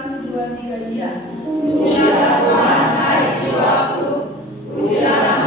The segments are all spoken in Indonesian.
1, 2, 3 ya. Pujilah Tuhan, hai jiwaku, pujilah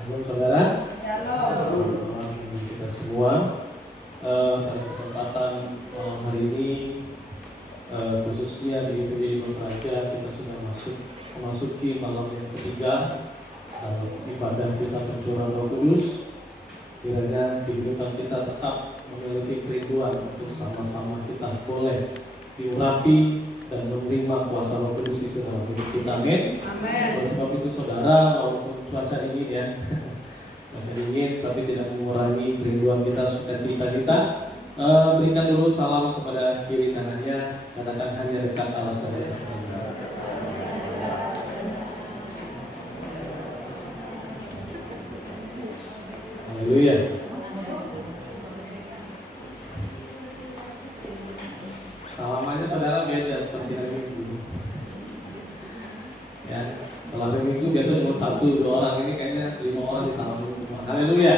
Shalom saudara. Shalom kita semua. Pada kesempatan malam hari ini, khususnya di GPI Raja, kita sudah memasuki malam yang ketiga ibadah kita pencurahan Roh Kudus. Kiranya kehidupan kita tetap memiliki kerinduan untuk sama-sama kita boleh diurapi dan menerima kuasa Roh Kudus itu dalam hidup kita. Amin. Oleh sebab itu saudara, walaupun cuaca dingin ya, cuaca dingin tapi tidak mengurangi kerinduan kita, sukacita kita. Berikan dulu salam kepada kiri kanannya, katakan hanya dekat Allah saja. Haleluya. Salamannya saudara beda seperti hari Minggu. Ya, kalau hari Minggu biasanya cuma 1-2 orang, ini kayaknya 5 orang disalamin semua. Haleluya.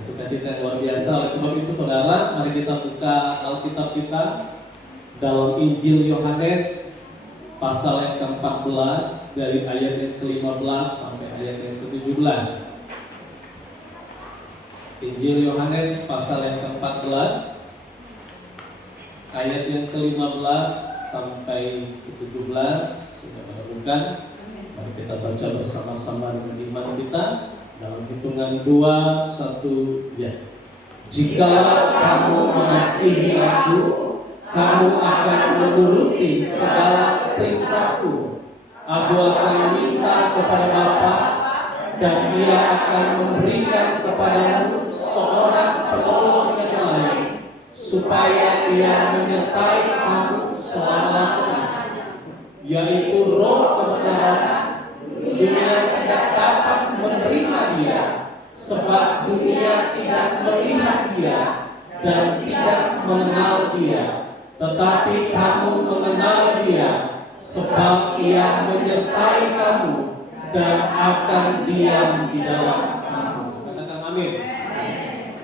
Sukacita luar biasa. Oleh sebab itu saudara, mari kita buka Alkitab kita dalam Injil Yohanes pasal yang ke-14 dari ayat yang ke-15 sampai ayat yang ke-17. Injil Yohanes pasal yang ke-14 ayat yang ke-15 sampai ke-17. Sudah pada bukan? Mari kita baca bersama-sama dengan iman kita. Dalam hitungan 2, 1, ya. Jikalau kamu mengasihi aku, kamu akan menuruti segala perintahku. Aku akan minta kepada Bapa, dan Ia akan memberikan kepadamu seorang penolong yang lain, supaya Ia menyertai kamu selama-lamanya, yaitu Roh kebenaran. Dunia tidak dapat menerima Dia, sebab dunia tidak melihat Dia dan tidak mengenal Dia. Tetapi kamu mengenal Dia, sebab Ia menyertai kamu dan akan diam di dalam kamu. Katakan amin.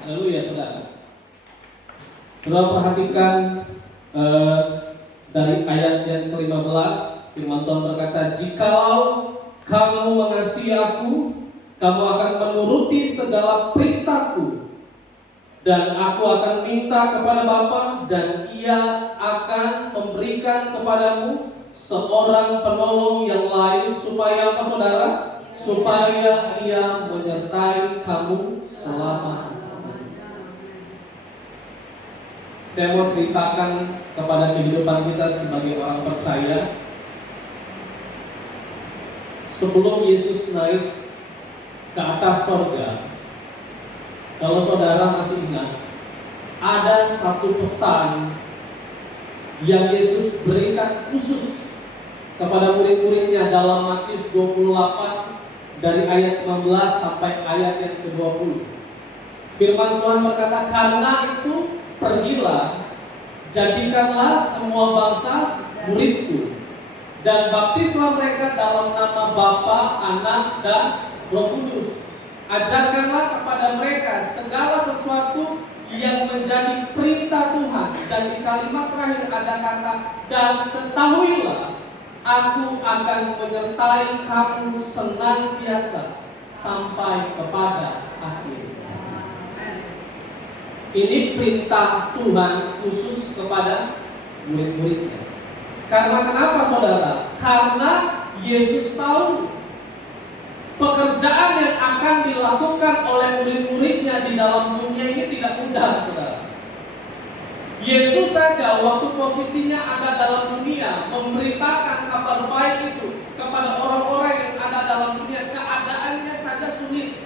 Haleluya saudara. Saudara perhatikan dari ayat yang ke-15, firman Tuhan berkata, jikalau kamu mengasihi aku, kamu akan menuruti segala perintahku, dan aku akan minta kepada Bapa, dan Ia akan memberikan kepadamu seorang penolong yang lain, supaya apa saudara? Supaya Ia menyertai kamu selama-lamanya. Saya mau ceritakan kepada kehidupan kita sebagai orang percaya. Sebelum Yesus naik ke atas sorga, kalau saudara masih ingat, ada satu pesan yang Yesus berikan khusus kepada murid-muridnya dalam Matius 28 dari ayat 19 sampai ayat yang ke-20. Firman Tuhan berkata, karena itu pergilah, jadikanlah semua bangsa muridku, dan baptislah mereka dalam nama Bapa, Anak, dan Roh Kudus. Ajarkanlah kepada mereka segala sesuatu yang menjadi perintah Tuhan. Dan di kalimat terakhir ada kata, dan ketahuilah, aku akan menyertai kamu senantiasa sampai kepada akhir zaman. Ini perintah Tuhan khusus kepada murid-muridnya. Karena kenapa saudara? Karena Yesus tahu pekerjaan yang akan dilakukan oleh murid-muridnya di dalam dunia ini tidak mudah saudara. Yesus saja waktu posisinya ada dalam dunia, memberitakan kabar baik itu kepada orang-orang yang ada dalam dunia, keadaannya saja sulit,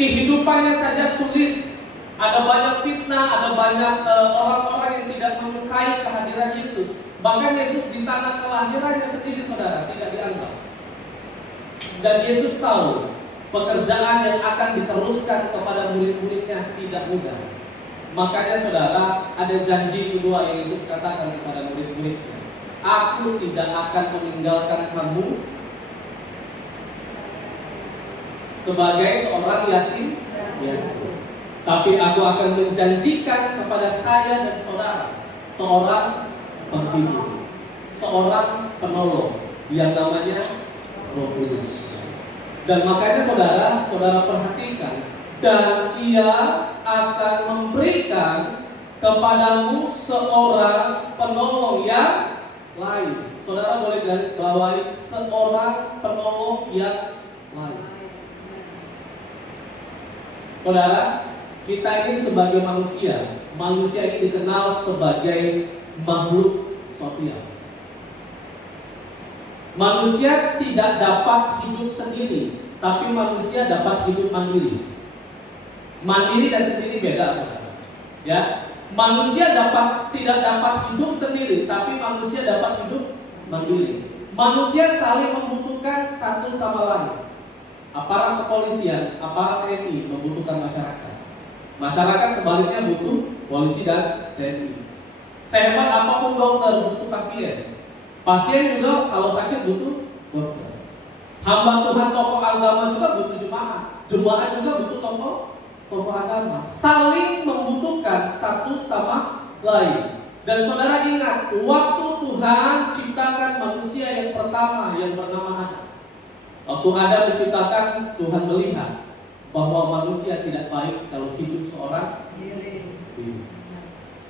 kehidupannya saja sulit, ada banyak fitnah, ada banyak orang-orang yang tidak menyukai kehadiran Yesus. Bahkan Yesus di tanah kelahirannya sendiri, saudara, tidak dianggap. Dan Yesus tahu pekerjaan yang akan diteruskan kepada murid-muridnya tidak mudah. Makanya saudara, ada janji kedua yang Yesus katakan kepada murid-muridnya. Aku tidak akan meninggalkan kamu sebagai seorang yatim piatu, tapi aku akan menjanjikan kepada saya dan saudara seorang penghibur, seorang penolong yang namanya Roh Kudus. Dan makanya saudara perhatikan, dan ia akan memberikan kepadamu seorang penolong yang lain. Saudara boleh garis bawahi, seorang penolong yang lain. Saudara, kita ini sebagai manusia ini dikenal sebagai makhluk sosial. Manusia tidak dapat hidup sendiri, tapi manusia dapat hidup mandiri. Mandiri dan sendiri beda, saudara. Ya, manusia tidak dapat hidup sendiri, tapi manusia dapat hidup mandiri. Manusia saling membutuhkan satu sama lain. Aparat kepolisian, aparat TNI membutuhkan masyarakat. Masyarakat sebaliknya butuh polisi dan TNI. Sehebat apapun dokter butuh pasien. Pasien juga kalau sakit butuh dokter. Hamba Tuhan tokoh agama juga butuh jemaat. Jemaat juga butuh tokoh agama. Saling membutuhkan satu sama lain. Dan saudara ingat, waktu Tuhan ciptakan manusia yang pertama yang bernama Adam. Waktu Adam diciptakan, Tuhan melihat bahwa manusia tidak baik kalau hidup seorang diri.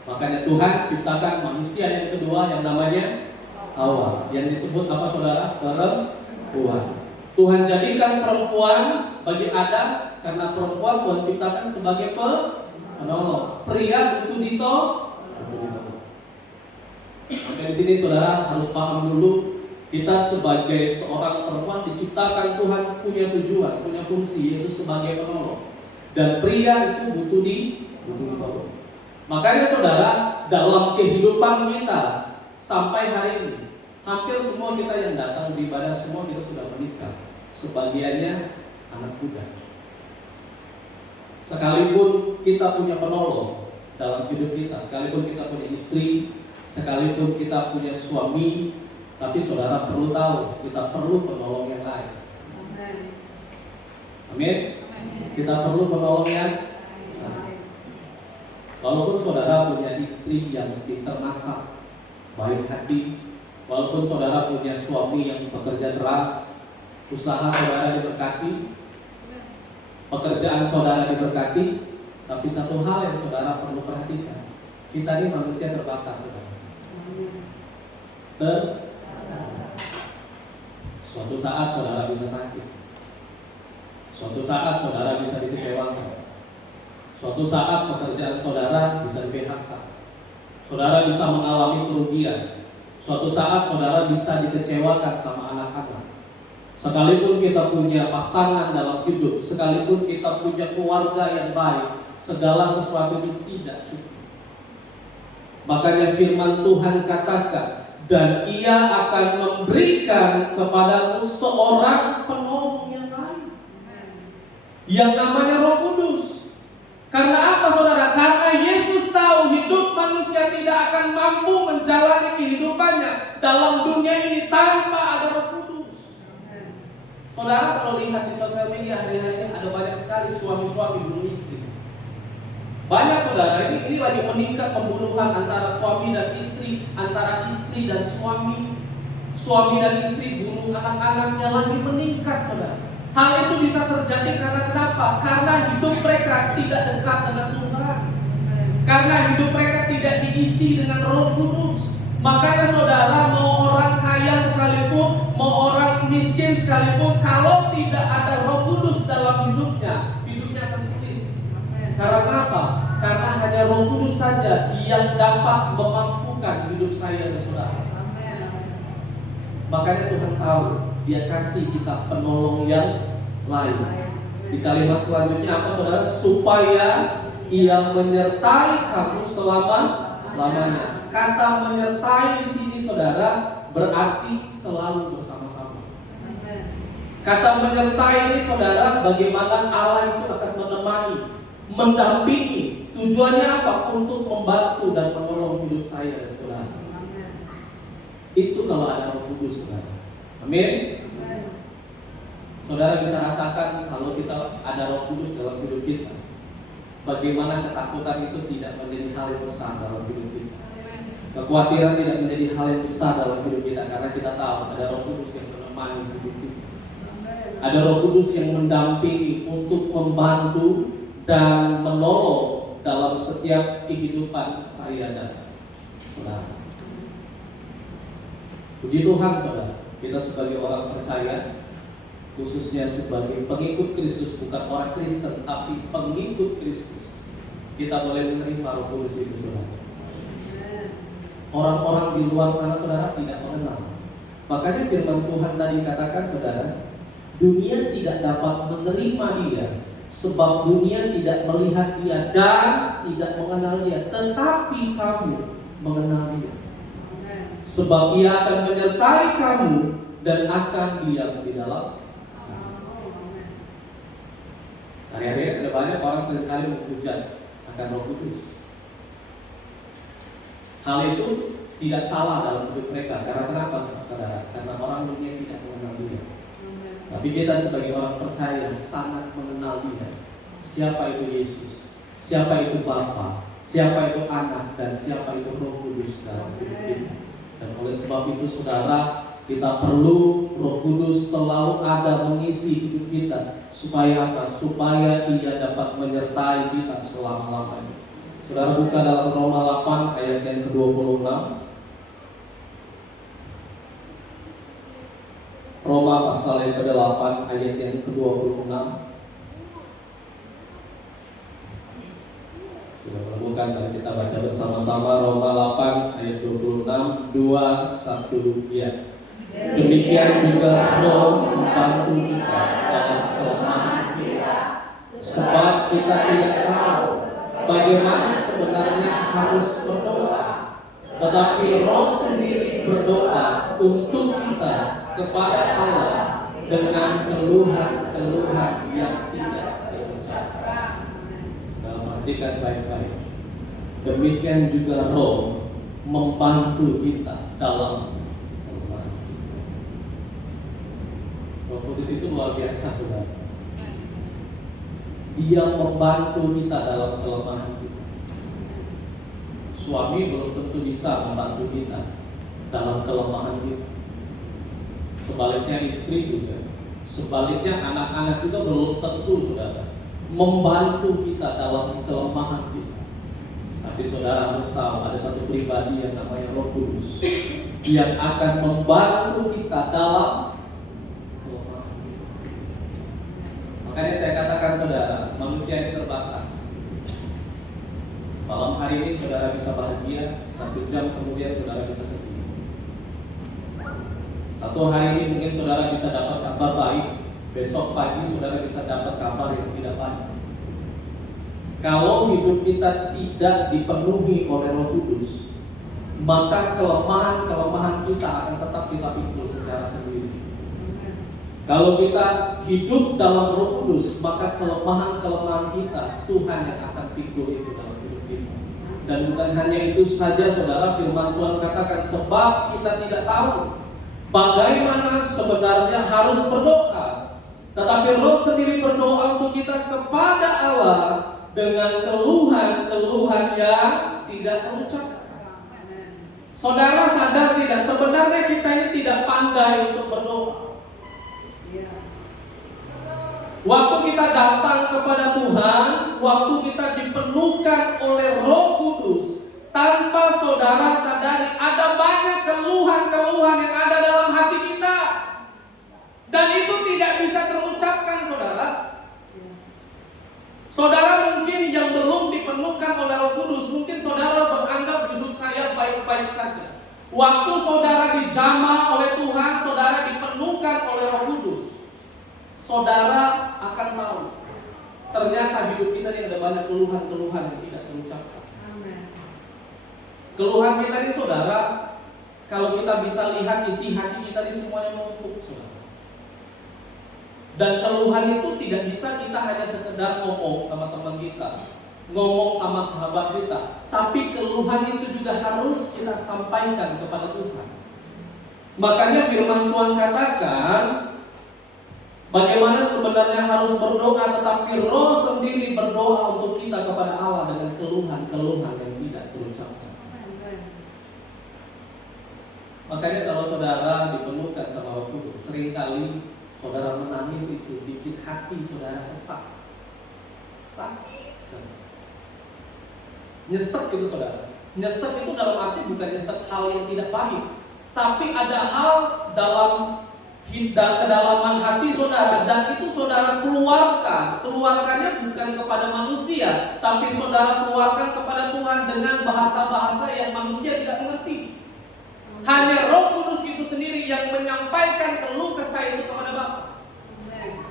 Makanya Tuhan ciptakan manusia yang kedua yang namanya Hawa, yang disebut apa saudara? Perempuan. Tuhan jadikan perempuan bagi Adam karena perempuan Tuhan ciptakan sebagai penolong. Pria butuh ditolong. Maka di sini saudara harus paham dulu, kita sebagai seorang perempuan diciptakan Tuhan punya tujuan, punya fungsi, yaitu sebagai penolong. Dan pria itu butuh ditolong. Makanya saudara, dalam kehidupan kita sampai hari ini, hampir semua kita yang datang di ibadah, semua kita sudah menikah. Sebagiannya anak muda. Sekalipun kita punya penolong dalam hidup kita, sekalipun kita punya istri, sekalipun kita punya suami, tapi saudara perlu tahu, kita perlu penolong yang lain. Amin. Kita perlu penolong yang lain. Walaupun saudara punya istri yang pintar masak, baik hati, walaupun saudara punya suami yang bekerja keras, usaha saudara diberkati, pekerjaan saudara diberkati, tapi satu hal yang saudara perlu perhatikan, kita ini manusia terbatas, saudara. Suatu saat saudara bisa sakit, suatu saat saudara bisa dikecewakan, suatu saat pekerjaan saudara bisa di-PHK, saudara bisa mengalami kerugian, suatu saat saudara bisa dikecewakan sama anak-anak. Sekalipun kita punya pasangan dalam hidup, sekalipun kita punya keluarga yang baik, segala sesuatu itu tidak cukup. Makanya firman Tuhan katakan, dan ia akan memberikan kepadamu seorang penolong yang lain, yang namanya Roh Kudus. Karena apa saudara? Karena Yesus tahu hidup manusia tidak akan mampu menjalani kehidupannya dalam dunia ini tanpa ada Roh Kudus. Saudara kalau lihat di sosial media hari-hari ini ada banyak sekali suami-suami bunuh istri. Banyak saudara, ini lagi meningkat pembunuhan antara suami dan istri, antara istri dan suami dan istri bunuh anak-anaknya lagi meningkat, saudara. Hal itu bisa terjadi karena kenapa? Karena hidup mereka tidak dekat dengan Tuhan, karena hidup mereka tidak diisi dengan Roh Kudus. Makanya saudara, mau orang kaya sekalipun, mau orang miskin sekalipun, kalau tidak ada Roh Kudus dalam hidupnya akan sulit. Karena apa? Karena hanya Roh Kudus saja saja yang dapat memampukan hidup saya dan saudara. Makanya Tuhan tahu, Dia kasih kita penolong yang lain. Di kalimat selanjutnya apa saudara? Supaya Ia menyertai kamu selama-lamanya. Kata menyertai di sini saudara berarti selalu bersama-sama. Kata menyertai ini saudara, bagaimana Allah itu akan menemani, mendampingi. Tujuannya apa? Untuk membantu dan menolong hidup saya dan saudara. Itu kalau ada Roh Kudus, saudara. Amin. Saudara bisa rasakan kalau kita ada Roh Kudus dalam hidup kita, bagaimana ketakutan itu tidak menjadi hal yang besar dalam hidup kita. Kekhawatiran tidak menjadi hal yang besar dalam hidup kita, karena kita tahu ada Roh Kudus yang menemani hidup kita. Ada Roh Kudus yang mendampingi untuk membantu dan menolong dalam setiap kehidupan saya dan saudara. Puji Tuhan saudara, kita sebagai orang percaya, khususnya sebagai pengikut Kristus, bukan orang Kristen tapi pengikut Kristus, kita boleh menerima Roh Kudus itu saudara. Orang-orang di luar sana saudara tidak mengenal. Makanya firman Tuhan tadi katakan saudara, dunia tidak dapat menerima Dia, sebab dunia tidak melihat Dia dan tidak mengenal Dia. Tetapi kamu mengenal Dia, sebab Ia akan menyertai kamu dan akan diam di dalam. Hari-hari ada banyak orang seringkali menghujat akan Roh Kudus. Hal itu tidak salah dalam hidup mereka. Karena kenapa saudara? Karena orang dunia tidak mengenal Dia. Tapi kita sebagai orang percaya sangat mengenal Dia. Siapa itu Yesus, siapa itu Bapa, siapa itu Anak, dan siapa itu Roh Kudus dalam hidup kita. Dan oleh sebab itu saudara, kita perlu Roh Kudus selalu ada mengisi hidup kita. Supaya apa? Supaya Ia dapat menyertai kita selama-lamanya. Saudara buka dalam Roma 8 ayat yang ke-26. Roma pasal yang ke-8 ayat yang ke-26. Sudah menemukan, kalau kita baca bersama-sama Roma 8 ayat 26, 2, 1, ya. Demikian juga Roh membantu kita dalam kelemahan kita, sebab kita tidak tahu bagaimana sebenarnya harus berdoa, tetapi Roh sendiri berdoa untuk kita kepada Allah dengan keluhan-keluhan yang tidak terucapkan. Dalam artikan baik-baik. Demikian juga Roh membantu kita dalam kelemahan. Roh Kudus itu luar biasa saudara. Dia membantu kita dalam kelemahan kita. Suami belum tentu bisa membantu kita dalam kelemahan kita. Sebaliknya istri juga. Sebaliknya anak-anak juga belum tentu saudara membantu kita dalam kelemahan kita. Tapi saudara harus tahu ada satu pribadi yang namanya Roh Kudus yang akan membantu kita dalam kelemahan kita. Makanya saya katakan saudara, manusia ini terbatas. Malam hari ini saudara bisa bahagia, 1 jam kemudian saudara bisa sedih. Satu hari ini mungkin saudara bisa dapat kabar baik, besok pagi saudara bisa dapat kabar yang tidak baik. Kalau hidup kita tidak dipenuhi oleh Roh Kudus, maka kelemahan-kelemahan kita akan tetap kita pikul secara sendiri. Kalau kita hidup dalam Roh Kudus, maka kelemahan-kelemahan kita Tuhan yang akan pikul itu dalam hidup kita. Dan bukan hanya itu saja saudara, firman Tuhan katakan sebab kita tidak tahu bagaimana sebenarnya harus berdoa, tetapi Roh sendiri berdoa untuk kita kepada Allah dengan keluhan-keluhan yang tidak terucap. Saudara sadar tidak? Sebenarnya kita ini tidak pandai untuk berdoa. Waktu kita datang kepada Tuhan, waktu kita dipenuhkan oleh Roh Kudus, tanpa saudara sadari ada banyak keluhan-keluhan yang ada dalam hati kita, dan itu tidak bisa terucapkan saudara. Saudara mungkin yang belum dipenuhkan oleh Roh Kudus, mungkin saudara Waktu saudara dijamah oleh Tuhan, saudara dipenuhkan oleh Roh Kudus, saudara akan tahu ternyata hidup kita ini ada banyak keluhan-keluhan yang tidak terucapkan. Keluhan kita ini saudara, kalau kita bisa lihat isi hati kita ini semuanya menumpuk, saudara. Dan keluhan itu tidak bisa kita hanya sekedar ngomong sama teman kita, ngomong sama sahabat kita, tapi keluhan itu juga harus kita sampaikan kepada Tuhan. Makanya firman Tuhan katakan, bagaimana sebenarnya harus berdoa, tetapi Roh sendiri berdoa untuk kita kepada Allah dengan keluhan-keluhan yang tidak terucapkan. Makanya kalau saudara dipenuhkan sama Roh Kudus, seringkali saudara menangis itu bikin hati saudara sesak. Sakit sekali. Nyesek itu saudara. Nyesek itu dalam arti bukan nyesek hal yang tidak baik, tapi ada hal dalam kedalaman hati saudara, dan itu saudara keluarkan. Keluarkannya bukan kepada manusia, tapi saudara keluarkan kepada Tuhan dengan bahasa-bahasa yang manusia tidak mengerti. Hanya Roh Kudus itu sendiri yang menyampaikan keluh kesah itu kepada Bapa.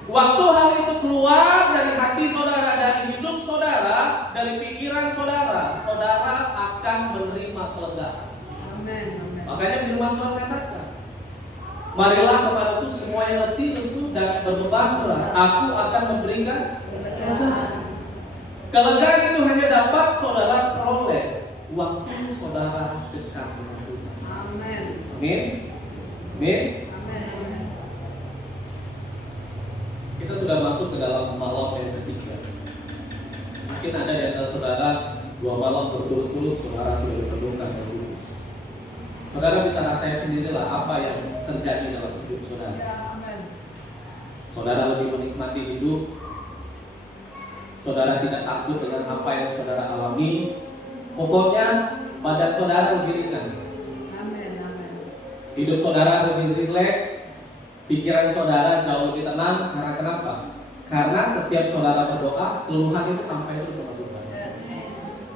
Waktu hal itu keluar dari hati saudara, dari hidup saudara, dari pikiran saudara, saudara akan menerima kelegaan. Makanya firman Tuhan katakan, marilah kepadaku semua yang letih, lesu, dan berbeban berat, aku akan memberikan kelegaan. Kelegaan itu hanya dapat saudara peroleh waktu saudara dekat dengan Tuhan. Amin. Amin. Kita sudah masuk ke dalam malam yang ketiga. Mungkin ada di antara saudara 2 malam berturut-turut saudara sudah dipenuhkan oleh Kudus. Saudara bisa rasain sendirilah apa yang terjadi dalam hidup saudara. Saudara lebih menikmati hidup. Saudara tidak takut dengan apa yang saudara alami. Pokoknya badan saudara lebih ringan. Hidup saudara lebih rileks. Pikiran saudara jauh lebih tenang. Karena kenapa? Karena setiap saudara berdoa, keluhan itu sampai terus sama Tuhan.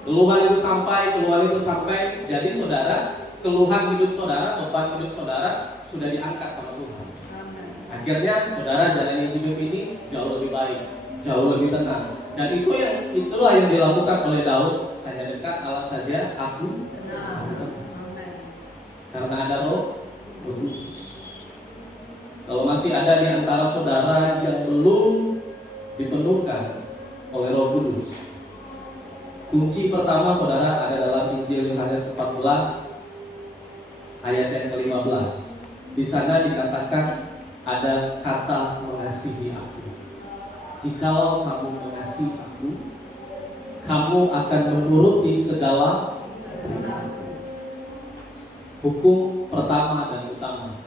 Keluhan itu sampai. Jadi saudara, keluhan hidup saudara, beban hidup saudara sudah diangkat sama Tuhan. Akhirnya saudara jalani hidup ini jauh lebih baik, jauh lebih tenang. Dan itulah yang dilakukan oleh Daud. Hanya dekat Allah saja aku tenang. Karena ada Roh Kudus. Kalau masih ada di antara saudara yang belum dipenuhkan oleh Roh Kudus, kunci pertama saudara ada dalam Injil Yohanes 14 ayat yang ke-15. Di sana dikatakan ada kata mengasihi aku. Jikalau kamu mengasihi aku, kamu akan menuruti segala hukum pertama dan utama.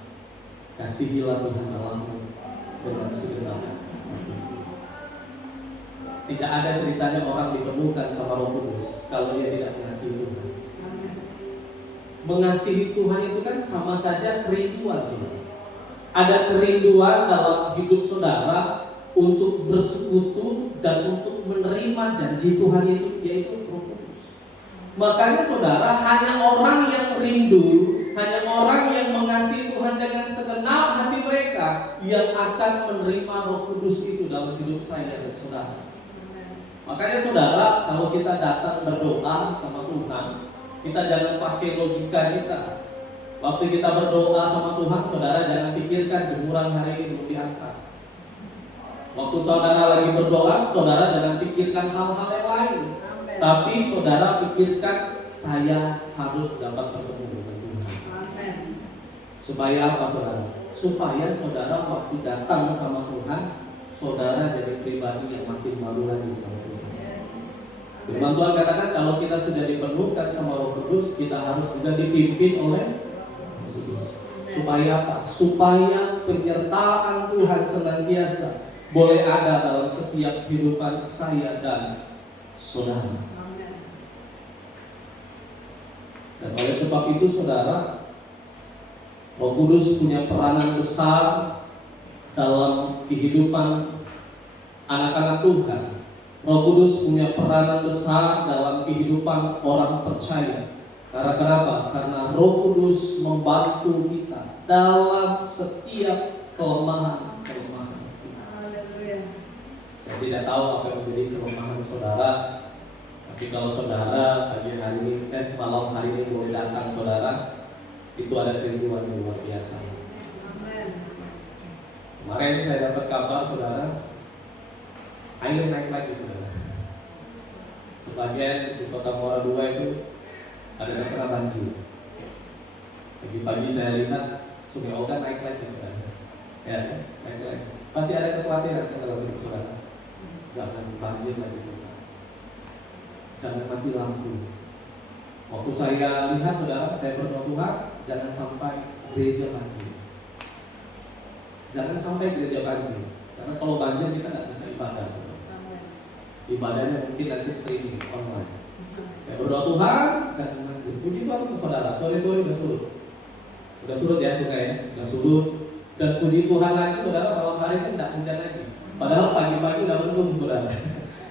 Kasihilah Tuhan Allahmu dengan segenap hati. Tidak ada ceritanya orang dipenuhkan sama Roh Kudus kalau dia tidak mengasihi Tuhan. Mengasihi Tuhan itu kan sama saja kerinduan. Ada kerinduan dalam hidup saudara untuk bersekutu dan untuk menerima janji Tuhan itu, yaitu Roh Kudus. Makanya saudara, hanya orang yang rindu, hanya orang yang mengasihi Tuhan dengan segenap hati mereka yang akan menerima Roh Kudus itu dalam hidup saya dan saudara. Makanya saudara, kalau kita datang berdoa sama Tuhan, kita jangan pakai logika kita. Waktu kita berdoa sama Tuhan, saudara jangan pikirkan jemuran hari ini belum diangkat. Waktu saudara lagi berdoa, saudara jangan pikirkan hal-hal yang lain. Tapi saudara pikirkan, saya harus dapat bertemu dengan Tuhan. Supaya apa saudara? Supaya saudara waktu datang sama Tuhan, saudara jadi pribadi yang makin malu lagi sama Tuhan. Firman Tuhan katakan kalau kita sudah dipenuhkan sama Roh Kudus, kita harus juga dipimpin oleh Roh Kudus. Supaya apa? Supaya penyertaan Tuhan senantiasa boleh ada dalam setiap kehidupan saya dan saudara. Dan oleh sebab itu saudara, Roh Kudus punya peranan besar dalam kehidupan anak-anak Tuhan. Roh Kudus punya peranan besar dalam kehidupan orang percaya. Karena kenapa? Karena Roh Kudus membantu kita dalam setiap kelemahan-kelemahan kita. Saya tidak tahu apa yang menjadi kelemahan saudara, tapi kalau saudara pagi hari ini, malam hari ini boleh datang saudara, itu ada kerinduan yang luar biasa. Kemarin saya dapat kabar saudara, air naik lagi saudara. Sebagian di Kota Muara II itu ada yang kena banjir. Pagi-pagi saya lihat Sungai Ogan naik lagi saudara. Ya, naik lagi. Pasti ada kekhawatiran dalam hidup saudara. Jangan banjir lagi saudara. Jangan mati lampu. Waktu saya lihat saudara, saya berdoa Tuhan, jangan sampai gereja banjir. Jangan sampai gereja banjir. Karena kalau banjir kita tidak bisa ibadah saudara. Ibadahnya mungkin nanti streaming online. Saya berdoa Tuhan, jangan banjir. Puji Tuhan untuk saudara, sore-sore udah surut. Udah surut ya sungai ya, udah surut. Dan puji Tuhan lagi saudara, malam hari itu tidak hujan lagi. Padahal pagi-pagi udah mendung saudara.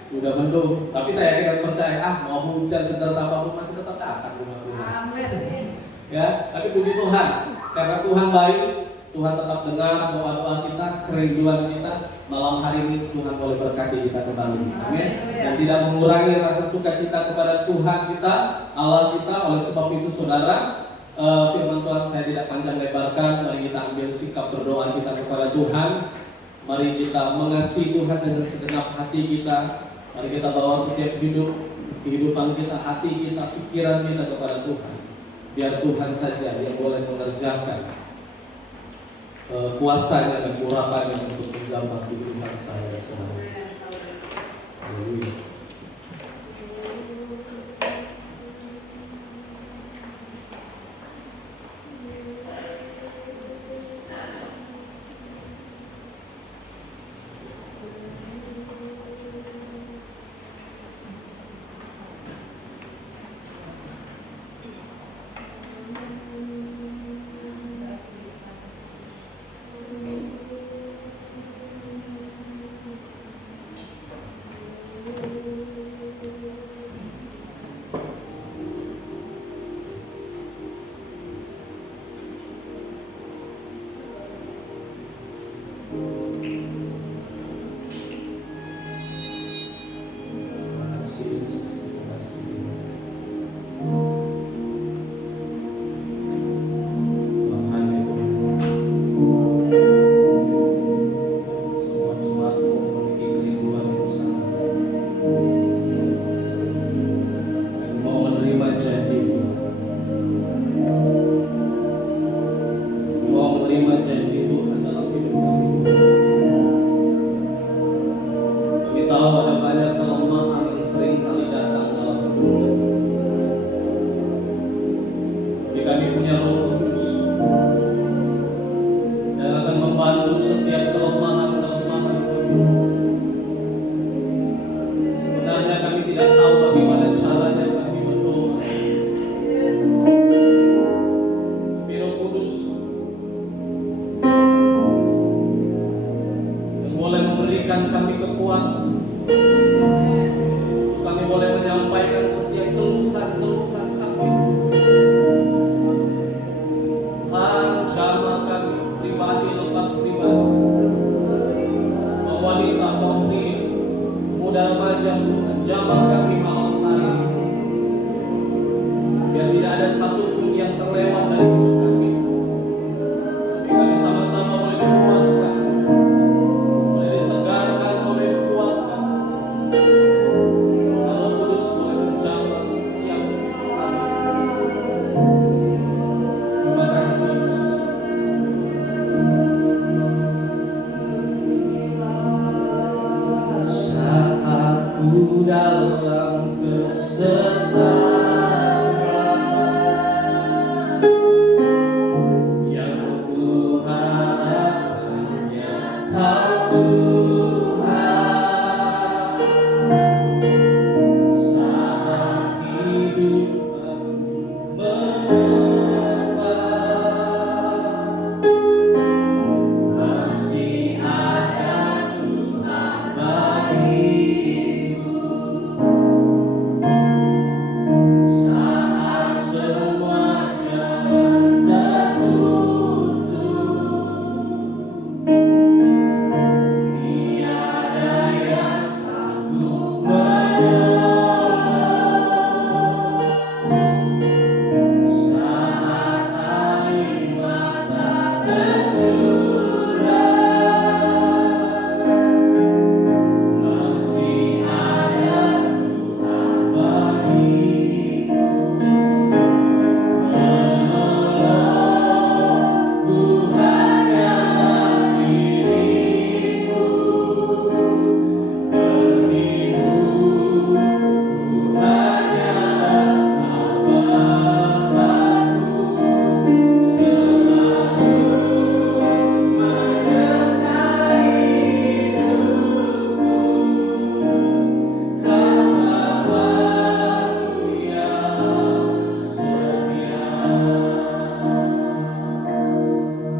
Udah mendung. Tapi saya yakin dan percaya, mau hujan segala apapun masih tetap datang rumah-rumah. Amin. Ya, tapi puji Tuhan, karena Tuhan baik, Tuhan tetap dengar doa-doa kita, kerinduan kita. Malam hari ini Tuhan boleh berkati kita kembali. Amin. Dan tidak mengurangi rasa sukacita kepada Tuhan kita, Allah kita. Oleh sebab itu saudara, firman Tuhan saya tidak panjang lebarkan. Mari kita ambil sikap berdoa kita kepada Tuhan. Mari kita mengasihi Tuhan dengan segenap hati kita. Mari kita bawa setiap kehidupan kita, hati kita, pikiran kita kepada Tuhan. Biar Tuhan saja yang boleh mengerjakan kuasanya dan urapannya untuk menjamah kehidupan saya dan saudara. Haleluya. Dalam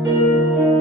Masih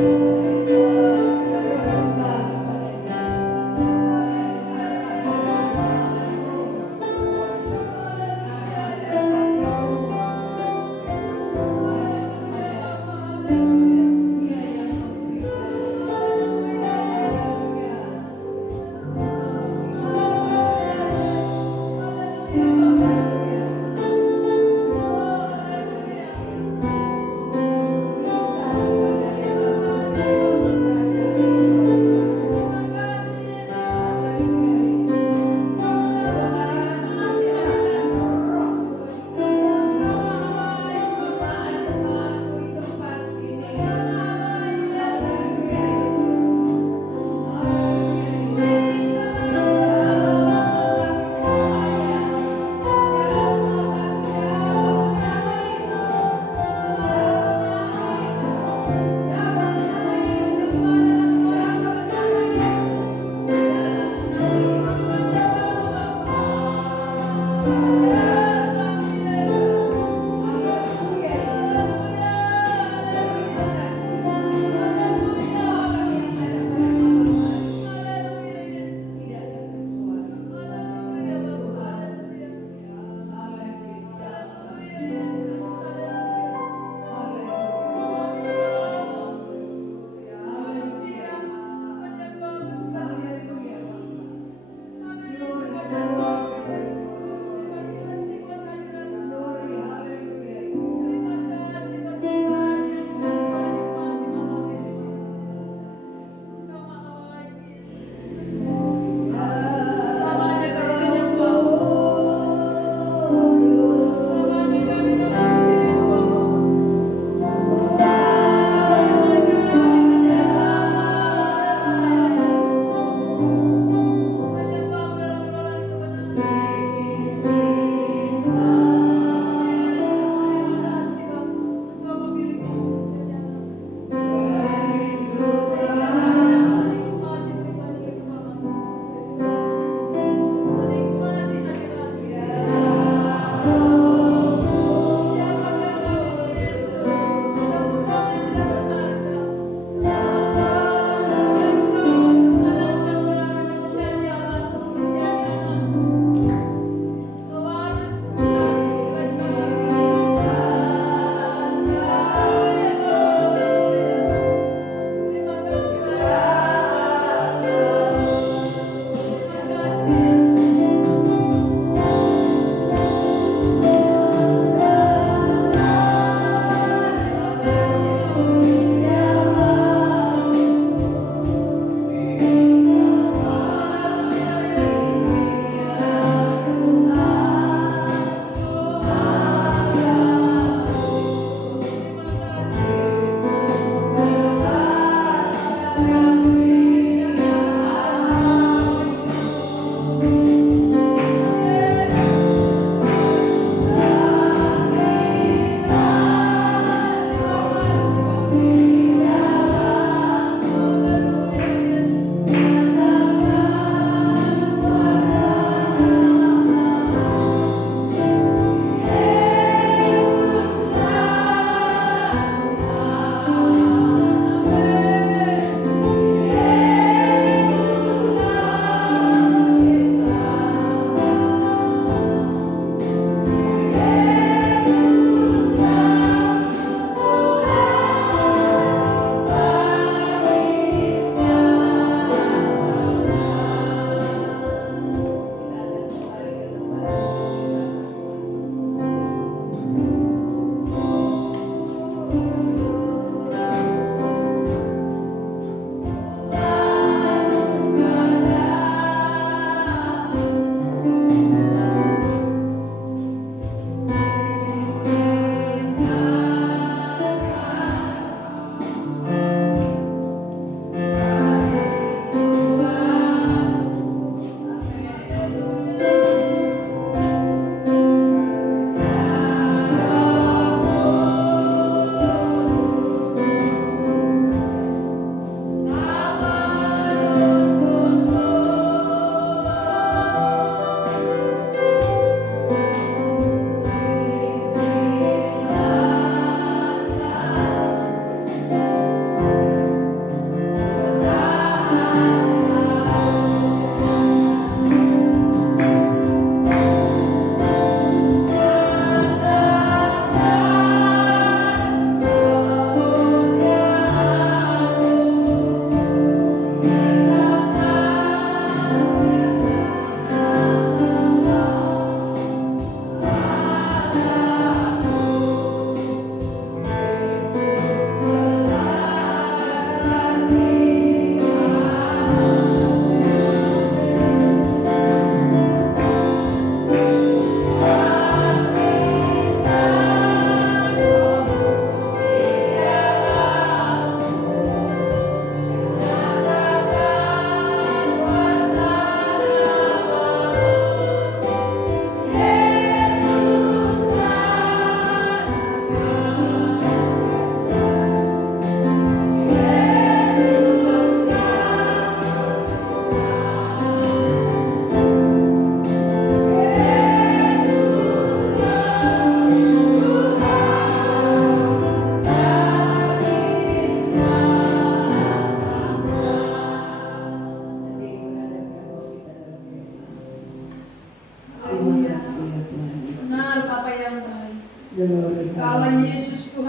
Hallelujah.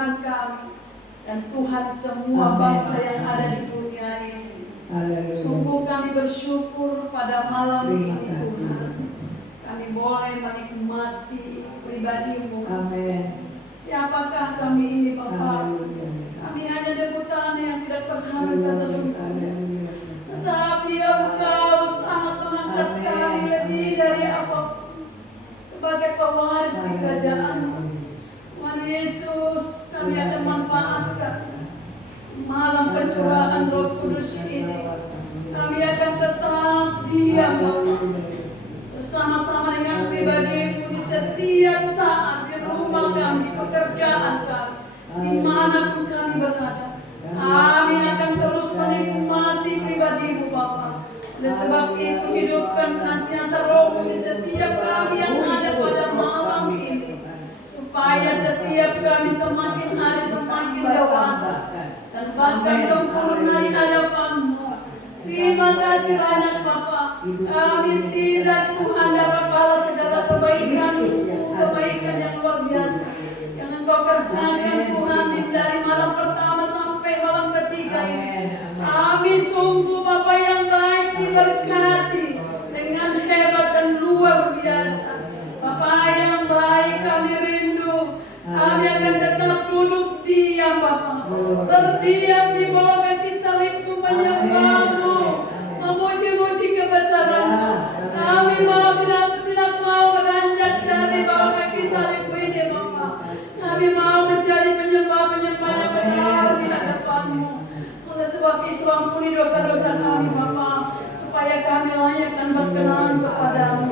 Tuhan kami dan Tuhan semua bangsa yang ada di dunia ini. Sungguh kami bersyukur pada malam ini Tuhan. Kami boleh menikmati pribadi-Mu. Siapakah kami ini Bapa? Kami hanya debutan yang tidak berharga sesungguhnya. Tetapi Engkau sangat mengangkat kami lebih dari apapun sebagai pewaris di kerajaan-Mu. Tuhan Yesus, kami akan manfaatkan malam pencurahan Roh Kudus ini. Kami akan tetap diam bersama-sama dengan pribadi-Mu di setiap saat, di rumah kami, di pekerjaan kami, dimanapun kami berada. Kami akan terus menikmati pribadi-Mu Bapa. Oleh sebab itu hidupkan senantiasa Roh-Mu di setiap kami yang ada pada malam ini, supaya setiap kami semakin hari semakin dewasa dan bahkan sempurna di hadapan-Mu. Terima kasih banyak Bapa. Kami tidak Tuhan dapat balas segala kebaikan yang luar biasa yang Engkau kerjakan Tuhan dari malam pertama sampai malam ketiga ini. Kami sungguh Bapa yang baik, diberkati dengan hebat dan luar biasa. Bapa yang baik, kami rindu. Kami akan tetap duduk diam Bapa, berdiam di bawah kaki salib-Mu, menyembah-Mu, memuji-muji kebesaran-Mu. Kami mau tidak mau beranjak dari bawah kaki salib-Mu ini Bapa. Kami mau menjadi penyembah-penyembah yang benar di hadapan-Mu. Oleh sebab itu ampuni dosa-dosa kami Bapa, supaya kami layak dan berkenan kepada-Mu.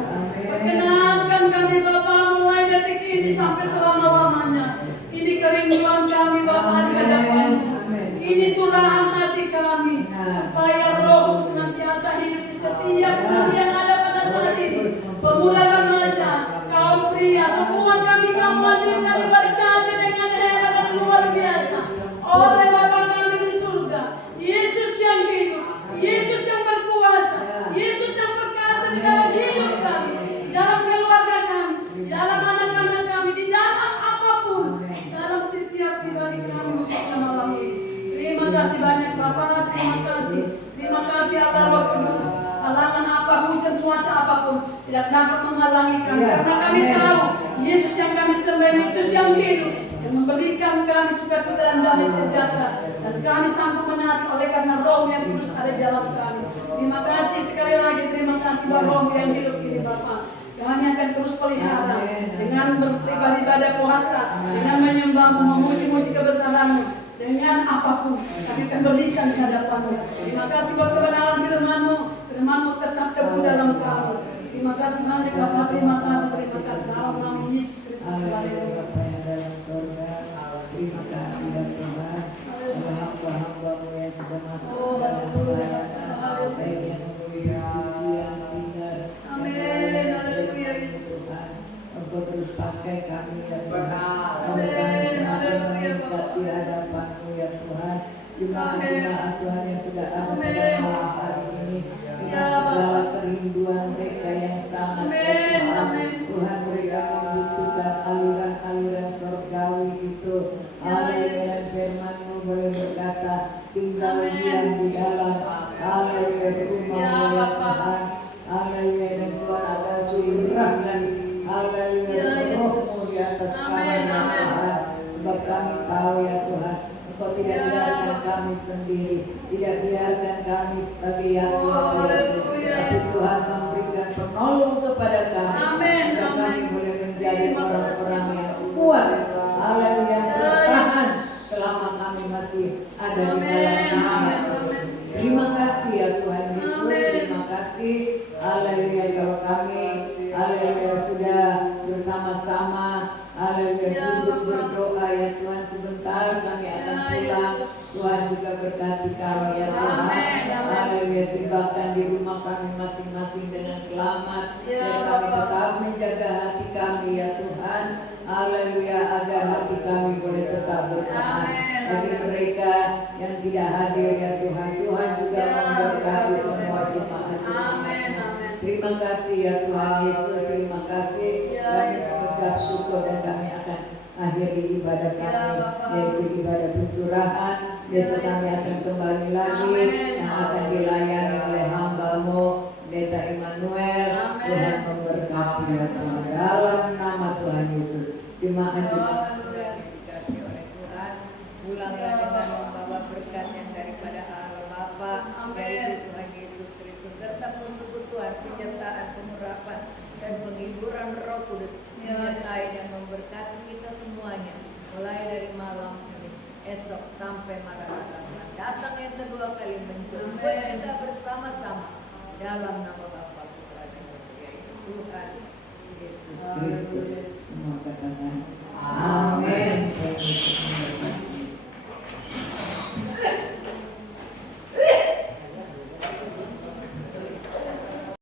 Perkenankan kami Bapa mulai detik ini sampai selama-lamanya. Ini kerinduan kami Bapa di hadapan-Mu. Ini curahan hati kami, supaya Roh-Mu senantiasa hidup di setiap orang yang ada pada saat ini. Pemuda remaja, kaum pria, semua kami kaum wanita diberkati dengan hebat dan luar biasa oleh Bapa kami di surga. Yesus yang hidup, Yesus yang berkuasa, Yesus yang berkasa di dalam hidup kami, di dalam keluarga kami, di dalam anak-anak kami, di dalam apapun, dalam setiap pribadi kami khususnya malam ini. Terima kasih banyak Bapa, terima kasih Allah Roh Kudus. Halangan apa, hujan, cuaca apapun tidak dapat menghalangi kami, karena kami tahu Yesus yang kami sembah, Yesus yang hidup, yang memberikan kami sukacita dan damai sejahtera, dan kami sanggup menaati oleh karena Roh yang kudus ada di dalam kami. Terima kasih sekali lagi, terima kasih Roh yang hidup ini Bapa. Kami akan terus pelihara dengan beribadah puasa, dengan menyembah-Mu, memuji-muji kebesaran-Mu, dengan apapun kami akan berikan di hadapan-Mu. Terima kasih buat kebenaran firman-Mu. Firman-Mu tetap teguh dalam kami. Terima kasih banyak Bapak, terima kasih dalam nama Yesus Kristus. Terima kasih ya Tuhan, hamba-hamba-Mu yang sudah masuk dalam pelayanan, baik yang memberi pujian, sinar, Engkau terus pakai kami ya Tuhan. Kami semakin meningkat di hadapan-Mu ya Tuhan. Jemaat-jemaat Tuhan yang sudah ada pada malam hari ini, dengan segala kerinduan mereka yang sangat ya Tuhan. Tuhan, mereka membutuhkan aliran-aliran surgawi itu. Haleluya, firman-Mu boleh berkata, tinggal diam di dalam haleluya rumah-Mu ya Tuhan. Haleluya, dan Tuhan akan curahkan haleluya Roh-Mu di atas kami ya Tuhan. Sebab kami tahu ya Tuhan, Engkau tidak biarkan kami sendiri, tidak biarkan kami sebagai yatim piatu, tapi Tuhan memberikan penolong kepada kami, dan kami boleh menjadi orang-orang yang kuat, haleluya, yang bertahan selama kami masih ada di dalam Nama. Terima kasih ya Tuhan Yesus, terima kasih, haleluya, kalau kami haleluya sudah bersama-sama, haleluya, duduk berdoa ya Tuhan, sebentar kami akan pulang. Tuhan juga berkati kami ya Tuhan, haleluya, tibakan di rumah kami masing-masing dengan selamat, dan kami tetap menjaga hati kami ya Tuhan, haleluya, agar hati kami boleh tetap bertahan. Bagi mereka yang tidak hadir ya Tuhan, Tuhan juga memberkati semua jemaat-jemaat. Terima kasih ya Tuhan Yesus, terima kasih. Kami mengucap syukur dan kami akan akhiri ibadah kami, yaitu ibadah pencurahan. Besok kami akan kembali lagi yang akan dilayani oleh hamba-Mu Pendeta Immanuel. Tuhan memberkati ya Tuhan, dalam nama Tuhan Yesus. Jemaat-jemaat dikasih oleh Tuhan, pulanglah dengan membawa berkat yang daripada Allah Bapa, yaitu Tuhan Yesus Kristus, serta persekutuan, penyertaan, pengurapan, dan penghiburan Roh Kudus menyertai dan memberkati kita semuanya, mulai dari malam ini, esok sampai Maranatha datang yang kedua kali menjemput kita bersama-sama dalam nama Bapa, Putra, dan Roh Kudus, yaitu Tuhan Yesus Kristus. Semua katakan